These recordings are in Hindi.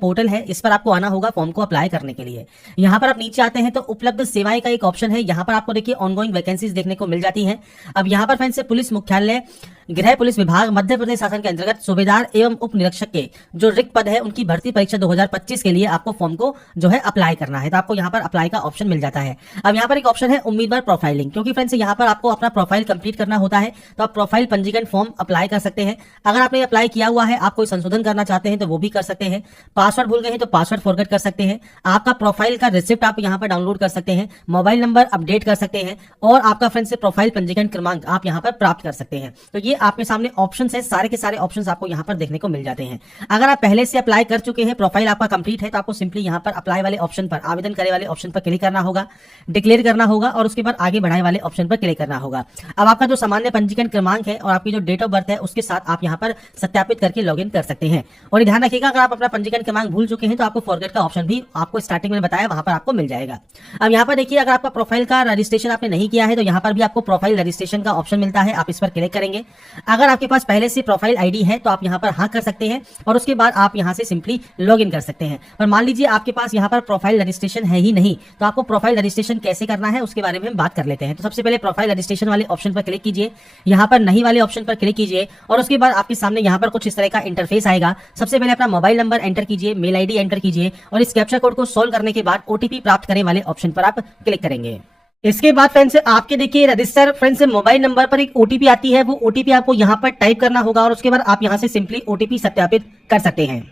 पोर्टल है, इस पर आपको आना होगा फॉर्म को अप्लाई करने के लिए। यहाँ पर आप नीचे आते हैं तो उपलब्ध सेवाएं का एक ऑप्शन है, यहाँ पर आपको देखिए ऑनगोइंग वैकेंसीज देखने को मिल जाती हैं। अब यहाँ पर फ्रेंड्स पुलिस मुख्यालय गृह पुलिस विभाग मध्य प्रदेश शासन के अंतर्गत सूबेदार एवं उप निरीक्षक के जो रिक्त पद है उनकी भर्ती परीक्षा 2025 के लिए आपको फॉर्म को जो है अप्लाई करना है। तो आपको यहाँ पर अप्लाई का ऑप्शन मिल जाता है। अब यहाँ पर एक ऑप्शन है उम्मीदवार प्रोफाइलिंग, क्योंकि फ्रेंड्स यहाँ पर आपको अपना प्रोफाइल कंप्लीट करना होता है, तो आप प्रोफाइल पंजीकरण फॉर्म अप्लाई कर सकते हैं। अगर आपने अप्लाई किया हुआ है, आप कोई संशोधन करना चाहते हैं तो वो भी कर सकते हैं। पासवर्ड भूल गए हैं तो पासवर्ड फॉरगेट कर सकते हैं। आपका प्रोफाइल का रिसिप्ट आप यहाँ पर डाउनलोड कर सकते हैं, मोबाइल नंबर अपडेट कर सकते हैं और आपका फ्रेंड्स प्रोफाइल पंजीकरण क्रमांक आप यहाँ पर प्राप्त कर सकते हैं। तो ये आपके सामने ऑप्शन है, सारे के सारे ऑप्शंस आपको यहाँ पर देखने को मिल जाते हैं। अगर आप पहले से अप्लाई कर चुके हैं, प्रोफाइल आपका कंप्लीट है, तो आपको सिंपली यहाँ पर अप्लाई वाले ऑप्शन पर, आवेदन करे वाले ऑप्शन पर क्लिक करना होगा, डिक्लेयर करना होगा और उसके बाद आगे बढ़ाए वाले ऑप्शन पर क्लिक करना होगा। अब आपका जो सामान्य पंजीकरण क्रमांक है और आपकी जो डेट ऑफ बर्थ है उसके साथ आप यहाँ पर सत्यापित करके लॉगिन कर सकते हैं। और ध्यान रखिएगा, अगर आप अपना पंजीकरण क्रमांक भूल चुके हैं तो आपको फॉरगेट का ऑप्शन भी आपको स्टार्टिंग में बताया वहां पर आपको मिल जाएगा। अब यहाँ पर देखिए, अगर आपका प्रोफाइल का रजिस्ट्रेशन आपने नहीं किया है तो यहाँ पर भी आपको प्रोफाइल रजिस्ट्रेशन का ऑप्शन मिलता है, आप इस पर क्लिक करेंगे। अगर आपके पास पहले से प्रोफाइल आईडी है तो आप यहाँ पर हाँ कर सकते हैं और उसके बाद आप यहाँ से सिंपली लॉगिन कर सकते हैं। पर मान लीजिए आपके पास यहाँ पर प्रोफाइल रजिस्ट्रेशन है ही नहीं, तो आपको प्रोफाइल रजिस्ट्रेशन कैसे करना है उसके बारे में हम बात कर लेते हैं। तो सबसे पहले प्रोफाइल रजिस्ट्रेशन वाले ऑप्शन पर क्लिक कीजिए, यहाँ पर नहीं वाले ऑप्शन पर क्लिक कीजिए और उसके बाद आपके सामने यहाँ पर कुछ इस तरह का इंटरफेस आएगा। सबसे पहले अपना मोबाइल नंबर एंटर कीजिए, मेल आईडी एंटर कीजिए और इस कैप्चा कोड को सॉल्व करने के बाद ओटीपी प्राप्त करने वाले ऑप्शन पर आप क्लिक करेंगे। इसके बाद फ्रेंड्स आपके देखिए रजिस्टर फ्रेंड्स मोबाइल नंबर पर एक ओटीपी आती है, वो ओटीपी आपको यहाँ पर टाइप करना होगा और उसके बाद आप यहाँ से सिंपली ओटीपी सत्यापित कर सकते हैं।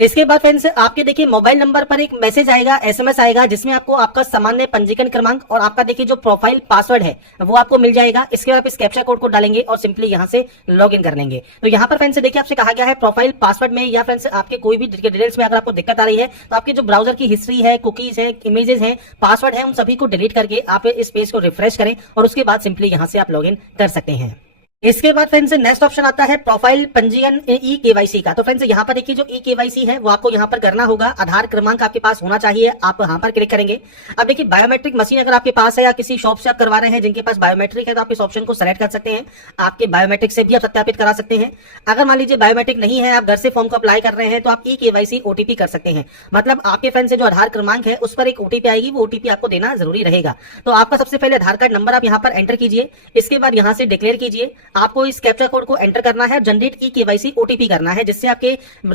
इसके बाद फ्रेंड्स आपके देखिए मोबाइल नंबर पर एक मैसेज आएगा, एसएमएस आएगा, जिसमें आपको आपका सामान्य पंजीकरण क्रमांक और आपका देखिए जो प्रोफाइल पासवर्ड है वो आपको मिल जाएगा। इसके बाद आप इस कैप्चा कोड को डालेंगे और सिंपली यहां से लॉगिन कर लेंगे। तो यहाँ पर फ्रेंड्स देखिए आपसे कहा गया है प्रोफाइल पासवर्ड में या फ्रेंड्स आपके कोई भी डिटेल्स में अगर आपको दिक्कत आ रही है तो आपके जो ब्राउजर की हिस्ट्री है, कुकीज है, इमेजेस है, पासवर्ड है, उन सभी को डिलीट करके आप इस पेज को रिफ्रेश करें और उसके बाद सिंपली यहां से आप लॉगिन कर सकते हैं। इसके बाद फ्रेंड्स नेक्स्ट ऑप्शन आता है प्रोफाइल पंजीकरण ई केवाईसी का। तो फ्रेंड्स यहाँ पर देखिए जो ई केवाईसी है वो आपको यहाँ पर करना होगा, आधार क्रमांक आपके पास होना चाहिए, आप यहाँ पर क्लिक करेंगे। अब देखिए बायोमेट्रिक मशीन अगर आपके पास है या किसी शॉप से आप करवा रहे हैं जिनके पास बायोमेट्रिक है तो आप इस ऑप्शन को सेलेक्ट कर सकते हैं, आपके बायोमेट्रिक से भी आप सत्यापित करा सकते हैं। अगर मान लीजिए बायोमेट्रिक नहीं है, आप घर से फॉर्म को अप्लाई कर रहे हैं तो आप ई केवाईसी ओटीपी कर सकते हैं। मतलब आपके फ्रेंड से जो आधार क्रमांक है उस पर एक ओटीपी आएगी, वो ओटीपी आपको देना जरूरी रहेगा। तो आपका सबसे पहले आधार कार्ड नंबर आप यहाँ पर एंटर कीजिए, इसके बाद यहाँ से डिक्लेयर कीजिए, आपको इस कैप्चा कोड को एंटर करना है, जनरेट ई केवाईसी ओटीपी करना है, जिससे आपके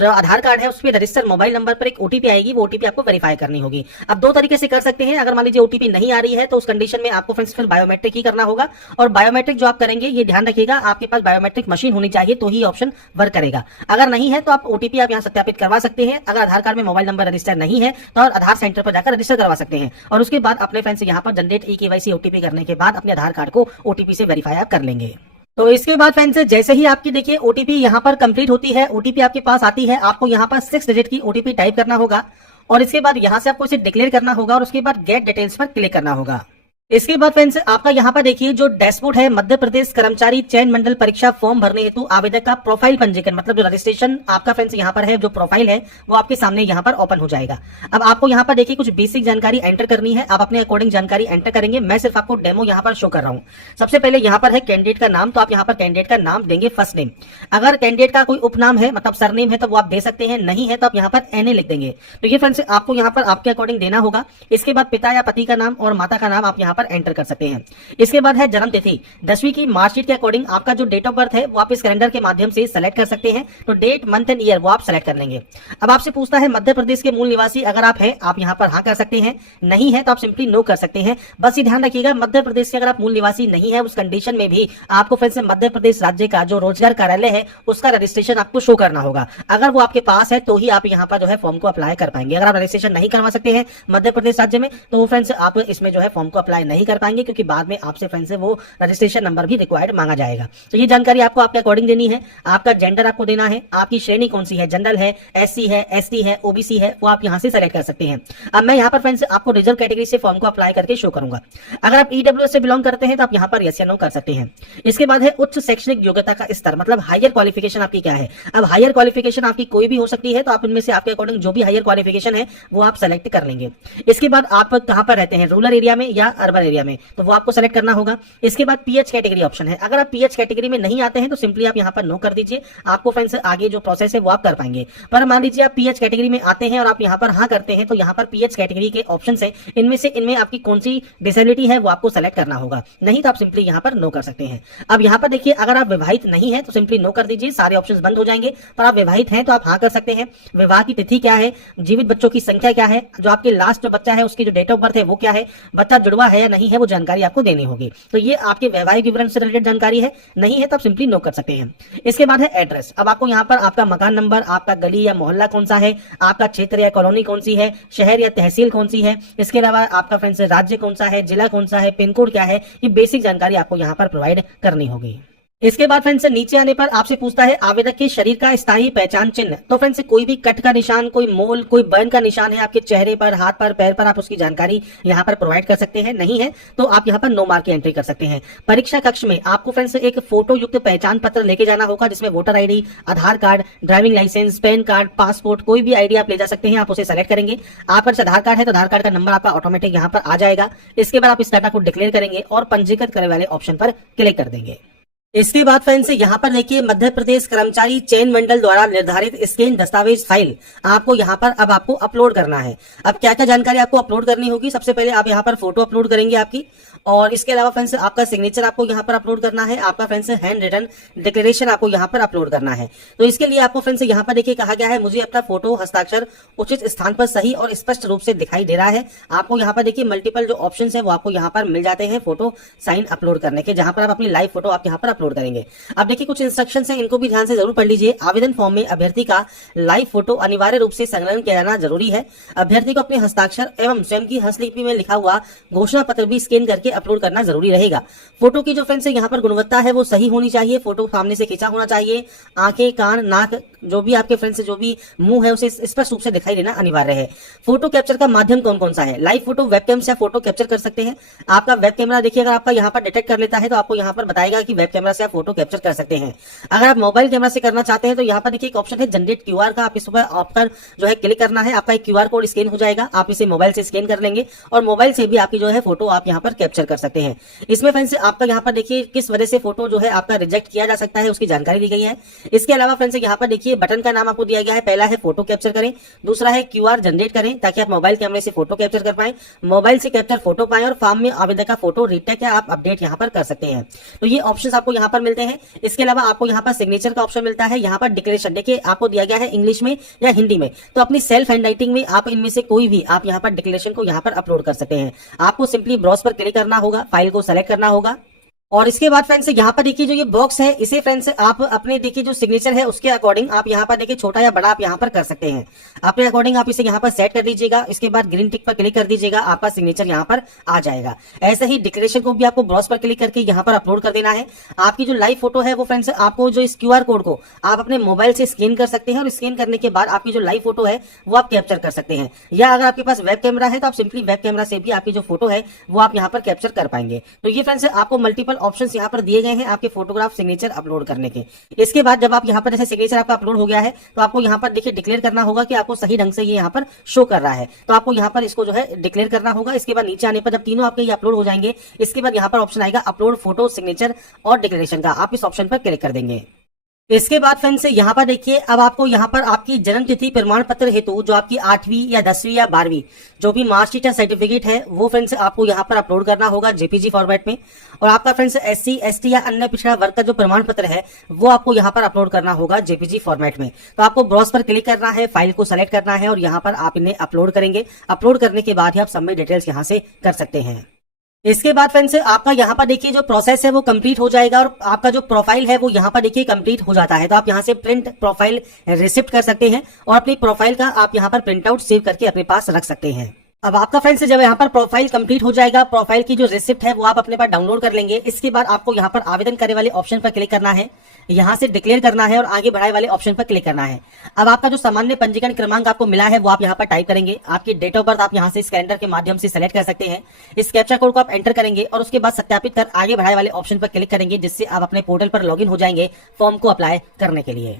आधार कार्ड है उस पर रजिस्टर मोबाइल नंबर पर एक ओटीपी आएगी, वो ओटीपी आपको वेरीफाई करनी होगी। अब दो तरीके से कर सकते हैं, अगर मान लीजिए ओटीपी नहीं आ रही है तो उस कंडीशन में आपको फ्रेंड्स फिर बायोमेट्रिक ही करना होगा। और बायोमेट्रिक जो आप करेंगे ये ध्यान रखिएगा, आपके पास बायोमेट्रिक मशीन होनी चाहिए तो ही ऑप्शन वर्क करेगा। अगर नहीं है तो आप ओटीपी आप यहाँ सत्यापित करवा सकते हैं। अगर आधार कार्ड में मोबाइल नंबर रजिस्टर नहीं है तो आधार सेंटर पर जाकर रजिस्टर करवा सकते हैं और उसके बाद अपने फ्रेंड्स यहाँ पर जनरेट ई केवाईसी ओटीपी करने के बाद अपने आधार कार्ड को ओटीपी से वेरीफाई आप कर लेंगे। तो इसके बाद फ्रेंड्स जैसे ही आपकी देखिए ओटीपी यहाँ पर कंप्लीट होती है, ओटीपी आपके पास आती है, आपको यहाँ पर 6 डिजिट की ओटीपी टाइप करना होगा और इसके बाद यहाँ से आपको इसे डिक्लेयर करना होगा और उसके बाद गेट डिटेल्स पर क्लिक करना होगा। इसके बाद फ्रेंड्स आपका यहाँ पर देखिए जो डैशबोर्ड है, मध्य प्रदेश कर्मचारी चयन मंडल परीक्षा फॉर्म भरने हेतु आवेदक का प्रोफाइल पंजीकरण, मतलब जो रजिस्ट्रेशन आपका फ्रेंड्स यहाँ पर है, जो प्रोफाइल है वो आपके सामने यहाँ पर ओपन हो जाएगा। अब आपको यहाँ पर देखिए कुछ बेसिक जानकारी एंटर करनी है, आप अपने अकॉर्डिंग जानकारी एंटर करेंगे। मैं सिर्फ आपको डेमो यहाँ पर शो कर रहा हूँ। सबसे पहले यहाँ पर है कैंडिडेट का नाम, तो आप यहाँ पर कैंडिडेट का नाम देंगे फर्स्ट नेम। अगर कैंडिडेट का कोई उपनाम है मतलब सरनेम है तो वो आप दे सकते हैं, नहीं है तो आप यहाँ पर एनए लिख देंगे। तो ये फ्रेंड्स आपको यहाँ पर आपके अकॉर्डिंग देना होगा। इसके बाद पिता या पति का नाम और माता का नाम आप यहाँ पर एंटर कर सकते हैं। इसके बाद है जन्म तिथि, 10वीं की मार्कशीट के अकॉर्डिंग आपका जो डेट ऑफ बर्थ है वो आप इस कैलेंडर के माध्यम से सेलेक्ट कर सकते हैं। तो डेट, मंथ एंड ईयर वो आप सेलेक्ट कर लेंगे। अब आपसे पूछता है मध्य प्रदेश के मूल निवासी, अगर आप हैं आप यहाँ पर हाँ कर सकते हैं, नहीं है तो आप सिंपली नो कर सकते हैं। बस ये ध्यान रखिएगा मध्य प्रदेश के अगर आप मूल निवासी नहीं है उस कंडीशन में भी आपको फिर से मध्य प्रदेश राज्य का जो रोजगार कार्यालय है उसका रजिस्ट्रेशन आपको शो करना होगा। अगर वो आपके पास है तो ही आप यहाँ पर जो है फॉर्म को अप्लाई कर पाएंगे। अगर आप रजिस्ट्रेशन नहीं करवा सकते हैं मध्य प्रदेश राज्य में तो फ्रेंड्स आप इसमें जो है फॉर्म को अप्लाई नहीं कर पाएंगे, क्योंकि बाद में आपसे फ्रेंड्स वो रजिस्ट्रेशन नंबर भी रिक्वायर्ड मांगा जाएगा। तो ये जानकारी आपको आपके अकॉर्डिंग देनी है। आपका जेंडर आपको देना है, आपकी श्रेणी कौन सी है, जनरल है, एससी है, एसटी है, ओबीसी है, वो आप यहाँ से सेलेक्ट कर सकते हैं। अब मैं यहाँ पर फ्रेंड्स आपको रिजर्व कैटेगरी से फॉर्म को अप्लाई करके शो करूंगा। अगर आप ईडब्ल्यूएस से बिलोंग करते हैं तो आप यहाँ पर यस या नो कर सकते हैं। इसके बाद है उच्च शैक्षणिक योग्यता का स्तर, मतलब हायर क्वालिफिकेशन आपकी क्या है। अब हायर क्वालिफिकेशन आपकी कोई भी हो सकती है, तो आप इनमें से आपके अकॉर्डिंग जो भी हायर क्वालिफिकेशन है वो आप सेलेक्ट कर लेंगे। इसके बाद आप कहां पर रहते हैं, रूरल एरिया में या अर्बन एरिया में, तो वो आपको सेलेक्ट करना होगा। इसके बाद पीएच कैटेगरी ऑप्शन है, अगर आप पीएच कैटेगरी में नहीं आते हैं तो सिंपली आप यहाँ पर नो कर दीजिए, आपको फ्रेंड्स आगे जो प्रोसेस है वो आप कर पाएंगे। पर मान लीजिए आप पीएच कैटेगरी में आते हैं और आप यहाँ पर हाँ करते हैं, तो यहाँ पर पीएच कैटेगरी के ऑप्शन है, इनमें आपकी कौन सी डिसेबिलिटी है वो आपको सेलेक्ट करना होगा, नहीं तो आप सिंपली यहाँ पर नो कर सकते हैं। अब यहाँ पर देखिए, अगर आप विवाहित नहीं है तो सिंपली नो कर दीजिए, सारे ऑप्शंस बंद हो जाएंगे। पर आप विवाहित हैं तो आप हाँ कर सकते हैं। विवाह की तिथि क्या है, जीवित बच्चों की संख्या क्या है, जो आपके लास्ट जो बच्चा है उसकी जो डेट ऑफ बर्थ है वो क्या है, बच्चा जुड़वा है या नहीं है, वो जानकारी आपको देनी होगी। तो ये आपके वैवाहिक विवरण से रिलेटेड जानकारी है, नहीं है तो आप सिंपली नो कर सकते हैं। इसके बाद है एड्रेस। अब आपको यहाँ पर आपका मकान नंबर, आपका गली या मोहल्ला कौन सा है, आपका क्षेत्र या कॉलोनी कौन सी है, शहर या तहसील कौन सी है, इसके अलावा आपका फ्रेंड्स राज्य कौन सा है, जिला कौन सा है, पिन कोड क्या है, ये बेसिक जानकारी आपको यहाँ पर प्रोवाइड करनी होगी। इसके बाद फ्रेंड्स नीचे आने पर आपसे पूछता है आवेदक के शरीर का स्थायी पहचान चिन्ह। तो फ्रेंड्स कोई भी कट का निशान, कोई मोल, कोई बर्न का निशान है आपके चेहरे पर, हाथ पर, पैर पर, आप उसकी जानकारी यहाँ पर प्रोवाइड कर सकते हैं। नहीं है तो आप यहाँ पर नो मार्क की एंट्री कर सकते हैं। परीक्षा कक्ष में आपको फ्रेंड्स एक फोटो युक्त पहचान पत्र लेके जाना होगा, जिसमें voter ID, Aadhaar card, driving licence, PAN card, passport, कोई भी आईडी आप ले जा सकते हैं। आप उसे सेलेक्ट करेंगे। आपका आधार कार्ड है तो आधार कार्ड का नंबर आपका ऑटोमेटिक यहाँ पर आ जाएगा। इसके बाद आप इस डाटा को डिक्लेयर करेंगे और पंजीकृत करने वाले ऑप्शन पर क्लिक कर देंगे। इसके बाद फ्रेंड्स यहाँ पर देखिए, मध्य प्रदेश कर्मचारी चयन मंडल द्वारा निर्धारित स्कैन दस्तावेज फाइल आपको यहाँ पर अब आपको अपलोड करना है। अब क्या क्या जानकारी आपको अपलोड करनी होगी, सबसे पहले आप यहाँ पर फोटो अपलोड करेंगे आपकी, और इसके अलावा फ्रेंड्स आपका सिग्नेचर आपको यहाँ पर अपलोड करना है, आपका फ्रेंड्स हैंड रिटन डिक्लेरेशन आपको यहाँ पर अपलोड करना है। तो इसके लिए आपको फ्रेंड्स यहाँ पर देखिए कहा गया है, मुझे अपना फोटो हस्ताक्षर उचित स्थान पर सही और स्पष्ट रूप से दिखाई दे रहा है। आपको यहाँ पर देखिए मल्टीपल जो ऑप्शन है वो आपको यहाँ पर मिल जाते हैं फोटो साइन अपलोड करने के, जहां पर आप अपनी लाइव फोटो आप यहाँ पर अपलोड करेंगे। अब देखिए कुछ इंस्ट्रक्शंस हैं, इनको भी ध्यान से जरूर पढ़ लीजिए। आवेदन फॉर्म में अभ्यर्थी का लाइव फोटो अनिवार्य रूप से संलग्न किया जाना जरूरी है। अभ्यर्थी को अपने हस्ताक्षर एवं स्वयं की हस्तलिपि में लिखा हुआ घोषणा पत्र भी स्कैन करके अपलोड करना जरूरी रहेगा। फोटो की जो फ्रेंड्स यहाँ पर गुणवत्ता है वो सही होनी चाहिए, फोटो सामने से खींचा होना चाहिए, आंखें, कान, नाक, जो भी आपके फ्रेंड्स जो भी मुंह है उसे स्पष्ट रूप से दिखाई देना अनिवार्य है। फोटो कैप्चर का माध्यम कौन कौन सा है, लाइव फोटो वेबकैम से फोटो कैप्चर कर सकते हैं। आपका वेब कैमरा देखिए अगर आपका यहाँ पर डिटेक्ट कर लेता है तो आपको यहाँ पर बताएगा कि वेब कैमरा से आप फोटो कैप्चर कर सकते हैं। अगर आप मोबाइल कैमरा से करना चाहते हैं तो यहाँ पर देखिए एक ऑप्शन है जनरेट क्यूआर का, आप इस पर ऑप्शन जो है क्लिक करना है, आपका एक क्यूआर कोड स्कैन हो जाएगा, आप इसे मोबाइल से स्कैन कर लेंगे और मोबाइल से भी आपकी जो है फोटो आप यहाँ पर कैप्चर कर सकते हैं। इसमें फ्रेंड्स आपका यहाँ पर देखिए किस वजह से फोटो जो है आपका रिजेक्ट किया जा सकता है उसकी जानकारी दी गई है। इसके अलावा फ्रेंड्स यहाँ पर देखिए बटन का नाम आपको दिया गया है, पहला है फोटो कैप्चर करें, दूसरा है क्यूआर जनरेट करें ताकि आप मोबाइल कैमरे से फोटो कैप्चर कर पाए, मोबाइल से कैप्चर फोटो पाए और फॉर्म में आवेदक का फोटो रिटेक या आप अपडेट यहाँ पर कर सकते हैं। तो ये ऑप्शंस आपको यहाँ पर मिलते हैं। इसके अलावा आपको यहाँ पर सिग्नेचर का ऑप्शन मिलता है, यहाँ पर डिक्लेरेशन देखिए आपको दिया गया है इंग्लिश में या हिंदी में, तो अपनी सेल्फ हैंड राइटिंग में आप इनमें से कोई भी आप यहाँ पर डिक्लेरेशन को यहाँ पर अपलोड कर सकते हैं। आपको सिंपली ब्राउज पर क्लिक करना होगा, फाइल को सेलेक्ट करना होगा और इसके बाद फ्रेंड्स यहाँ पर देखिए जो ये बॉक्स है इसे फ्रेंड्स आप अपने देखिए जो सिग्नेचर है उसके अकॉर्डिंग आप यहाँ पर देखिए छोटा या बड़ा आप यहाँ पर कर सकते हैं, अपने अकॉर्डिंग आप इसे यहाँ पर सेट कर दीजिएगा। इसके बाद ग्रीन टिक पर क्लिक कर दीजिएगा, आपका सिग्नेचर यहाँ पर आ जाएगा। ऐसे ही डिक्लेरेशन को भी आपको ब्राउज पर क्लिक करके यहाँ पर अपलोड कर देना है। आपकी जो लाइव फोटो है वो फ्रेंड्स आपको जो इस क्यूआर कोड को आप अपने मोबाइल से स्कैन कर सकते हैं और स्कैन करने के बाद आपकी जो लाइव फोटो है वो आप कैप्चर कर सकते हैं, या अगर आपके पास वेब कैमरा है तो आप सिंपली वेब कैमरा से भी आपकी जो फोटो है वो आप यहाँ पर कैप्चर कर पाएंगे। तो ये फ्रेंड्स आपको मल्टीपल ऑप्शन यहाँ पर दिए गए हैं आपके फोटोग्राफ सिग्नेचर अपलोड करने के। इसके बाद जब आप यहाँ पर जैसे सिग्नेचर आपका अपलोड हो गया है तो आपको यहाँ पर देखिए डिक्लेयर करना होगा कि आपको सही ढंग से ये यहाँ पर शो कर रहा है, तो आपको यहाँ पर इसको जो है डिक्लेयर करना होगा। इसके बाद नीचे आने पर जब तीनों आपके ये अपलोड हो जाएंगे, इसके बाद यहाँ पर ऑप्शन आएगा अपलोड फोटो सिग्नेचर और डिक्लेरेशन का, आप इस ऑप्शन पर क्लिक कर देंगे। इसके बाद फ्रेंड्स यहाँ पर देखिए अब आपको यहाँ पर आपकी जन्म तिथि प्रमाण पत्र हेतु जो आपकी 8वीं या 10वीं या 12वीं जो भी मार्कशीट या सर्टिफिकेट है वो फ्रेंड्स आपको यहाँ पर अपलोड करना होगा जेपीजी फॉर्मेट में। और आपका फ्रेंड्स एससी एसटी या अन्य पिछड़ा वर्ग का जो प्रमाण पत्र है वो आपको यहाँ पर अपलोड करना होगा जेपीजी फॉर्मेट में। तो आपको ब्राउज पर क्लिक करना है, फाइल को सेलेक्ट करना है और यहाँ पर आप इन्हें अपलोड करेंगे। अपलोड करने के बाद ही आप सबमिट डिटेल्स यहाँ से कर सकते हैं। इसके बाद फ्रेंड्स आपका यहाँ पर देखिए जो प्रोसेस है वो कंप्लीट हो जाएगा और आपका जो प्रोफाइल है वो यहाँ पर देखिए कंप्लीट हो जाता है। तो आप यहाँ से प्रिंट प्रोफाइल रिसिप्ट कर सकते हैं और अपनी प्रोफाइल का आप यहाँ पर प्रिंट आउट सेव करके अपने पास रख सकते हैं। अब आपका फ्रेंड्स जब यहाँ पर प्रोफाइल कंप्लीट हो जाएगा, प्रोफाइल की जो रिसिप्ट है वो आप अपने पास डाउनलोड कर लेंगे। इसके बाद आपको यहाँ पर आवेदन करने वाले ऑप्शन पर क्लिक करना है, यहाँ से डिक्लेयर करना है और आगे बढ़ाए वाले ऑप्शन पर क्लिक करना है। अब आपका जो सामान्य पंजीकरण क्रमांक आपको मिला है वो आप यहाँ पर टाइप करेंगे। आपकी डेट ऑफ बर्थ आप यहाँ से इस कैलेंडर के माध्यम से सेलेक्ट कर सकते हैं। इस कैप्चा कोड को आप एंटर करेंगे और उसके बाद सत्यापित कर आगे बढ़ाए वाले ऑप्शन पर क्लिक करेंगे, जिससे आप अपने पोर्टल पर लॉगिन हो जाएंगे फॉर्म को अप्लाई करने के लिए।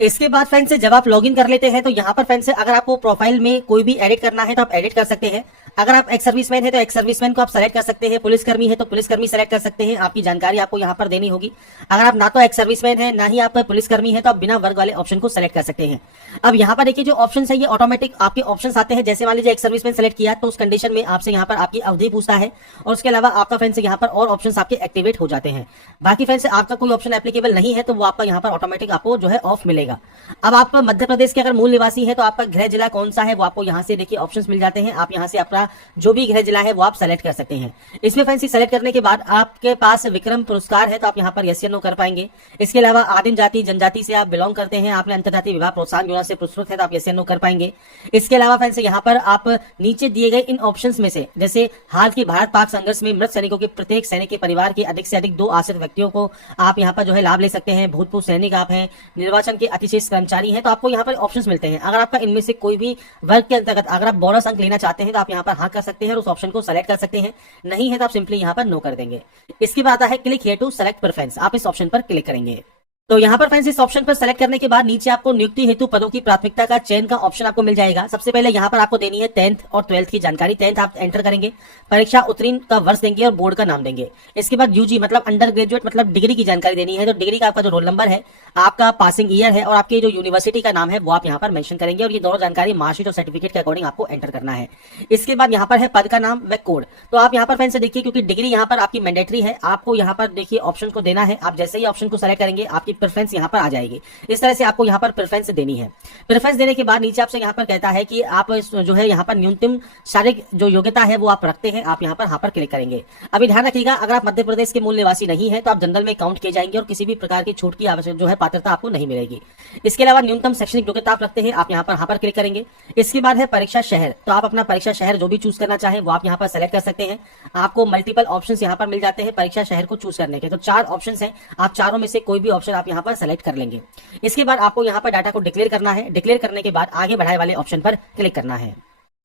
इसके बाद फ्रेंड्स जब आप लॉगिन कर लेते हैं तो यहाँ पर फ्रेंड्स अगर आपको प्रोफाइल में कोई भी एडिट करना है तो आप एडिट कर सकते हैं। अगर आप एक्स सर्विसमैन है तो एक्स सर्विसमैन को आप सेलेक्ट कर सकते हैं, पुलिसकर्मी है तो पुलिसकर्मी सेलेक्ट कर सकते हैं। आपकी जानकारी आपको यहाँ पर देनी होगी। अगर आप ना तो एक्स सर्विसमैन है ना ही आप पुलिसकर्मी है तो आप बिना वर्ग वाले ऑप्शन को सेलेक्ट कर सकते हैं। अब यहाँ पर देखिए जो ऑप्शन है ये ऑटोमेटिक आपके ऑप्शन आते हैं। जैसे मान लीजिए एक्स सर्विसमैन सेलेक्ट किया तो उस कंडीशन में आपसे यहाँ पर आपकी अवधि पूछता है और उसके अलावा आपका फ्रेंड्स यहाँ पर और ऑप्शन आपके एक्टिवेट हो जाते हैं। बाकी फ्रेंड्स आपका कोई ऑप्शन एप्लीकेबल नहीं है तो वो आपका यहाँ पर ऑटोमेटिक आपको जो है ऑफ मिलेगा। अब आप मध्य प्रदेश के अगर मूल निवासी है तो आपका गृह जिला कौन सा है वो आपको यहाँ से देखिए ऑप्शंस मिल जाते हैं। आप यहाँ से अपना जो भी गृह जिला है वो आप सेलेक्ट कर सकते हैं। इसमें फ्रेंड्स सेलेक्ट करने के बाद आपके पास विक्रम पुरस्कार है तो आप यहाँ पर यस या नो कर पाएंगे। इसके अलावा आदिम जाति जनजाति से आप बिलोंग करते हैं, आपने अंतर्जातीय विवाह प्रोत्साहन योजना से पुरस्कृत है तो आप यस या नो कर पाएंगे। इसके अलावा फ्रेंड्स यहाँ पर आप नीचे दिए गए इन ऑप्शंस में से जैसे हाल की भारत पाक संघर्ष में मृत सैनिकों के प्रत्येक सैनिक के परिवार के अधिक से अधिक 2 आश्रित व्यक्तियों को आप यहाँ पर जो है लाभ ले सकते हैं। भूतपूर्व सैनिक आप हैं, निर्वाचन के अतिशेष कर्मचारी हैं तो आपको यहाँ पर ऑप्शंस मिलते हैं। अगर आपका इनमें से कोई भी वर्ग के अंतर्गत अगर आप बोनस अंक लेना चाहते हैं तो आप यहाँ पर हाँ कर सकते हैं और उस ऑप्शन को सेलेक्ट कर सकते हैं। नहीं है तो आप सिंपली यहाँ पर नो कर देंगे। इसके बाद आता है click here to select preference. आप इस ऑप्शन पर क्लिक करेंगे तो यहाँ पर फ्रेंड्स इस ऑप्शन पर सेलेक्ट करने के बाद नीचे आपको नियुक्ति हेतु पदों की प्राथमिकता का चयन का ऑप्शन आपको मिल जाएगा। सबसे पहले यहाँ पर आपको देनी है 10th और 12th की जानकारी। 10th आप एंटर करेंगे, परीक्षा उत्तीर्ण का वर्ष देंगे और बोर्ड का नाम देंगे। इसके बाद यूजी मतलब अंडर ग्रेजुएट मतलब डिग्री की जानकारी देनी है। तो डिग्री का आपका जो रोल नंबर है, आपका पासिंग ईयर है और आपके जो यूनिवर्सिटी का नाम है वो आप यहाँ पर मेंशन करेंगे और ये दोनों जानकारी मार्कशीट और सर्टिफिकेट के अकॉर्डिंग आपको एंटर करना है। इसके बाद यहाँ पर है पद का नाम व कोड। तो आप यहाँ पर फ्रेंड्स देखिए क्योंकि डिग्री यहाँ पर आपकी मैंडेटरी है, आपको यहाँ पर देखिए ऑप्शन को देना है। आप जैसे ही ऑप्शन को सेलेक्ट करेंगे आपकी प्रेफरेंस यहाँ पर आ जाएगी। इस तरह से आपको यहाँ पर प्रेफरेंस देनी है। प्रेफरेंस देने के बाद नीचे आपसे यहाँ पर कहता है कि आप जो है यहाँ पर न्यूनतम शारीरिक जो योग्यता है वो आप रखते हैं। आप यहाँ पर क्लिक करेंगे। अभी ध्यान रखिएगा अगर आप मध्य प्रदेश के मूल निवासी नहीं है तो आप जनरल में काउंट किए जाएंगे और किसी भी प्रकार की छूट की आवश्यक जो है पात्रता आपको नहीं मिलेगी। इसके अलावा न्यूनतम शैक्षणिक योग्यता आप रखते हैं, आप यहाँ पर क्लिक करेंगे। इसके बाद है परीक्षा शहर। तो आप अपना परीक्षा शहर जो भी चूज करना चाहे वो आप यहाँ पर सेलेक्ट कर सकते हैं। आपको मल्टीपल ऑप्शंस यहाँ पर मिल जाते हैं परीक्षा शहर को चूज करने के। तो 4 ऑप्शंस हैं, आप चारों में से कोई भी ऑप्शन आप यहाँ पर सेलेक्ट कर लेंगे। इसके बाद आपको यहाँ पर डाटा को डिक्लेयर करना है। डिक्लेयर करने के बाद आगे बढ़ाए वाले ऑप्शन पर क्लिक करना है।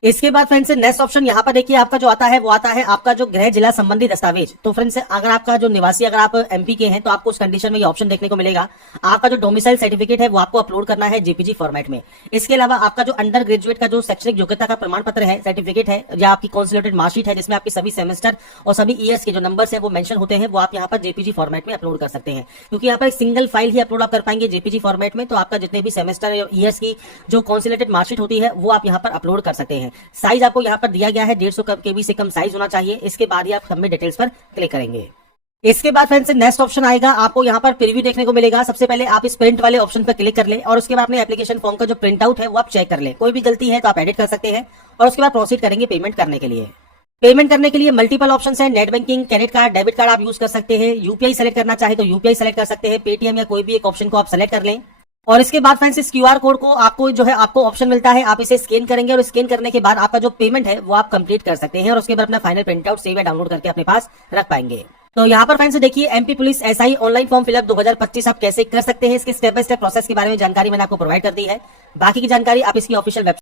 इसके बाद फ्रेंड्स नेक्स्ट ऑप्शन यहाँ पर देखिए आपका जो आता है वो आता है आपका जो गृह जिला संबंधी दस्तावेज। तो फ्रेंड्स अगर आपका जो निवासी अगर आप एमपी के हैं तो आपको उस कंडीशन में ये ऑप्शन देखने को मिलेगा। आपका जो डोमिसाइल सर्टिफिकेट है वो आपको अपलोड करना है जेपीजी फॉर्मेट में। इसके अलावा आपका जो अंडर ग्रेजुएट का जो शैक्षणिक योग्यता का प्रमाण पत्र है, सर्टिफिकेट है या आपकी कॉन्सुलेटेड मार्कशीट है जिसमें आपके सभी सेमेस्टर और सभी ईयर्स के जो नंबर्स है वो मेंशन होते हैं, वो आप यहाँ पर जेपीजी फॉर्मेट में अपलोड कर सकते हैं। क्योंकि यहाँ पर एक सिंगल फाइल ही अपलोड आप कर पाएंगे जेपीजी फॉर्मेट में। तो आपका जितने भी सेमेस्टर या ईयर्स की जो कॉन्सुलेटेड मार्कशीट होती है वो आप यहाँ पर अपलोड कर सकते हैं। साइज आपको यहाँ पर दिया गया है 150 KB से कम साइज होना चाहिए। इसके बाद ही आप सबमिट डिटेल्स पर क्लिक करेंगे। इसके बाद फ्रेंड्स नेक्स्ट ऑप्शन आएगा, आपको यहाँ पर प्रीव्यू देखने को मिलेगा। सबसे पहले आप इस प्रिंट वाले ऑप्शन पर क्लिक कर ले और उसके बाद अपने एप्लीकेशन फॉर्म का जो प्रिंट आउट है वो आप चेक कर ले। कोई भी गलती है तो आप एडिट कर सकते हैं और उसके बाद प्रोसीड करेंगे पेमेंट करने के लिए। पेमेंट करने के लिए मल्टीपल ऑप्शंस हैं, net banking, credit card, debit card आप यूज कर सकते हैं। यूपीआई सेलेक्ट करना चाहे तो यूपीआई सेलेक्ट कर सकते हैं। पेटीएम या कोई भी एक ऑप्शन को आप सेलेक्ट कर लें और इसके बाद फ्रेंड्स इस क्यूआर कोड को आपको जो है आपको ऑप्शन मिलता है, आप इसे स्कैन करेंगे और स्कैन करने के बाद आपका जो पेमेंट है वो आप कंप्लीट कर सकते हैं और उसके बाद अपना फाइनल प्रिंट आउट सेव या डाउनलोड करके अपने पास रख पाएंगे। तो यहाँ पर फ्रेंड्स देखिए MP police SI online form fill up 2025 आप कैसे कर सकते हैं, इसके स्टेप बाय स्टेप प्रोसेस के बारे में जानकारी मैंने आपको प्रोवाइड कर दी है। बाकी की जानकारी आप इसकी ऑफिशियल वेबसाइट